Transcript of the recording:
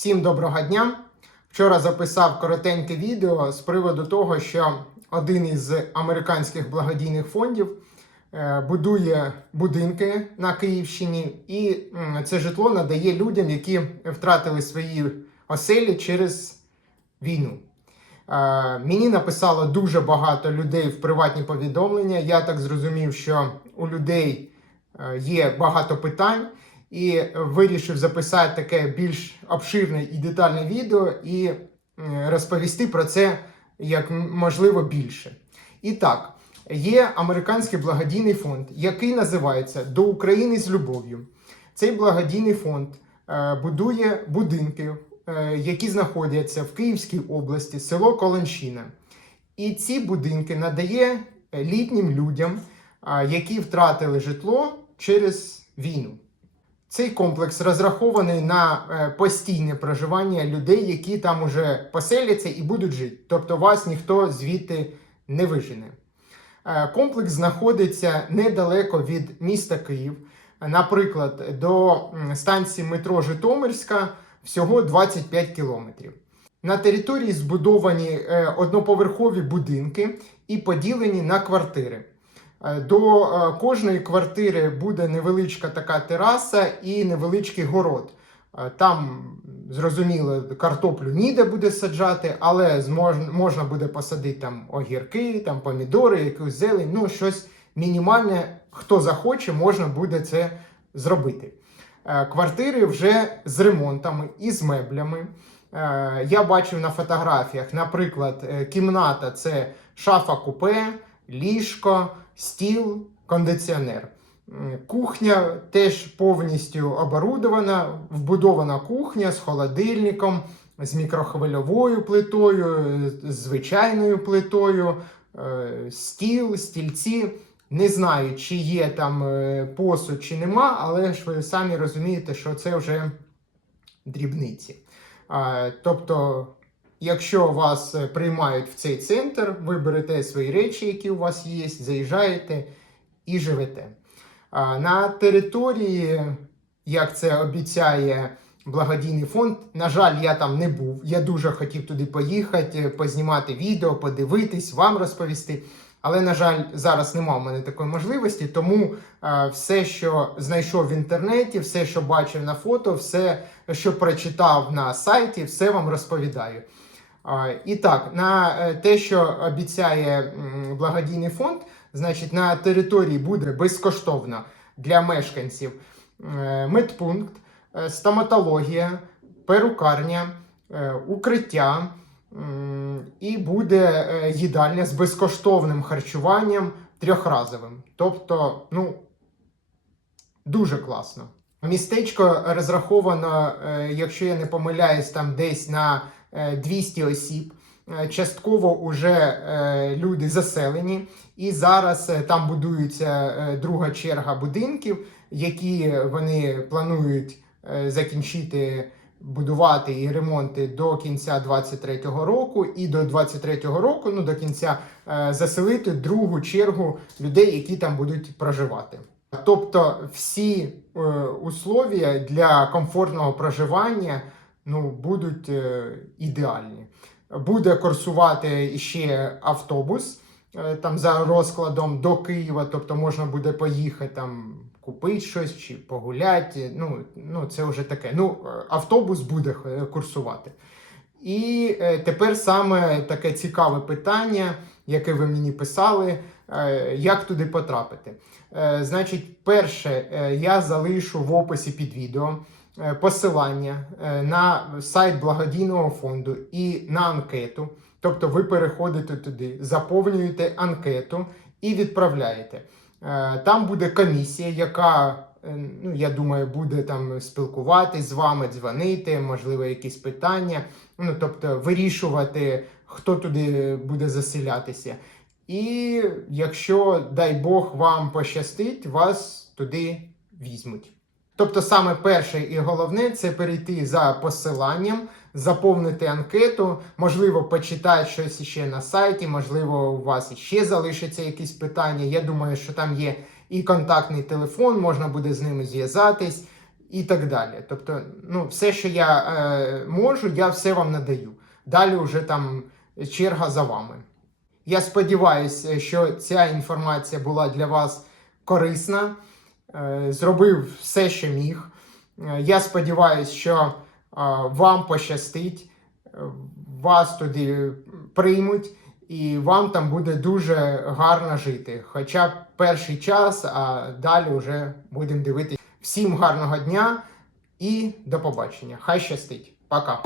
Всім доброго дня! Вчора записав коротеньке відео з приводу того, що один із американських благодійних фондів е, будує будинки на Київщині, і це житло надає людям, які втратили свої оселі через війну. Е, Мені написало дуже багато людей в приватні повідомлення. Я так зрозумів, що у людей е, є багато питань, і вирішив записати таке більш обширне і детальне відео і розповісти про це як можливо більше. І так, є американський благодійний фонд, який називається До України з любов'ю. Цей благодійний фонд е, будує будинки, е, які знаходяться в Київській області, село Колонщина. І ці будинки надає літнім людям, які втратили житло через війну. Цей комплекс розрахований на е, постійне проживання людей, які там уже поселяться і будуть жити. Тобто вас ніхто звідти не вижене. Е, Комплекс знаходиться недалеко від міста Київ. Наприклад, до станції метро Житомирська всього 25 кілометрів. На території збудовані е, одноповерхові будинки і поділені на квартири. Е, До е, кожної квартири буде невеличка така тераса і невеличкий город. Е, Там, зрозуміло, картоплю ніде буде саджати, але можна буде посадити там огірки, там помідори, якусь зелень, ну щось мінімальне. Хто захоче, можна буде це зробити. Квартири вже з ремонтами і з меблями. Я бачив на фотографіях, наприклад, кімната це шафа купе, ліжко, стіл, кондиціонер. Кухня теж повністю оборудована, вбудована кухня з холодильником, з мікрохвильовою плитою, з звичайною плитою, е, стіл, стільці. Не знаю, чи є там е, посуд, чи нема, але ж ви самі розумієте, що це вже дрібниці. Тобто, якщо вас е, приймають в цей центр, ви берете свої речі, які у вас є, заїжджаєте і живете. На території, як це обіцяє благодійний фонд, на жаль, я там не був. Я дуже хотів туди поїхати, познімати відео, подивитись, вам розповісти. Але, на жаль, зараз немає в мене такої можливості, тому все, що знайшов в інтернеті, все, що бачив на фото, все, що прочитав на сайті, все вам розповідаю. І так, на е, те, що обіцяє благодійний фонд, значить, на території буде безкоштовно для мешканців е, медпункт, е, стоматологія, перукарня, укриття. І буде їдальня з безкоштовним харчуванням трьохразовим. Тобто, ну, дуже класно. Містечко розраховано, якщо я не помиляюсь, там десь на 200 осіб. Е, Частково вже е, люди заселені, і зараз е, там будується е, друга черга будинків, які вони планують е, закінчити будувати і ремонти до кінця 23-го року, і до 23-го року, ну до кінця, е, заселити другу чергу людей, які там будуть проживати. Тобто всі е, условия для комфортного проживання ну, будуть е, ідеальні. Буде курсувати ще автобус е, там за розкладом до Києва, тобто можна буде поїхати там купити щось чи погуляти. Ну, ну це вже таке. Ну, е, автобус буде е, курсувати. І е, тепер саме таке цікаве питання, яке ви мені писали, е, як туди потрапити. Е, Значить, перше, е, я залишу в описі під відео е, посилання е, на сайт благодійного фонду і на анкету. Тобто ви переходите туди, заповнюєте анкету і відправляєте. Е, Там буде комісія, яка, е, ну, я думаю, буде там спілкуватись з вами, дзвонити, можливо, якісь питання. Ну, тобто вирішувати, хто туди буде заселятися. І якщо, дай Бог, вам пощастить, вас туди візьмуть. Тобто, саме перше і головне це перейти за посиланням, заповнити анкету, можливо, почитати щось ще на сайті, можливо, у вас ще залишаться якісь питання. Я думаю, що там є і контактний телефон, можна буде з ними зв'язатись. і так далі. Тобто, ну, все, що я е, можу, я все вам надаю. Далі вже там черга за вами. Я сподіваюся, що ця інформація була для вас корисна. Е, Зробив все, що міг. Е, Я сподіваюся, що е, вам пощастить, вас туди приймуть, і вам там буде дуже гарно жити. Хоча перший час, а далі вже будемо дивитися. Всім гарного дня і до побачення. Хай щастить. Пока.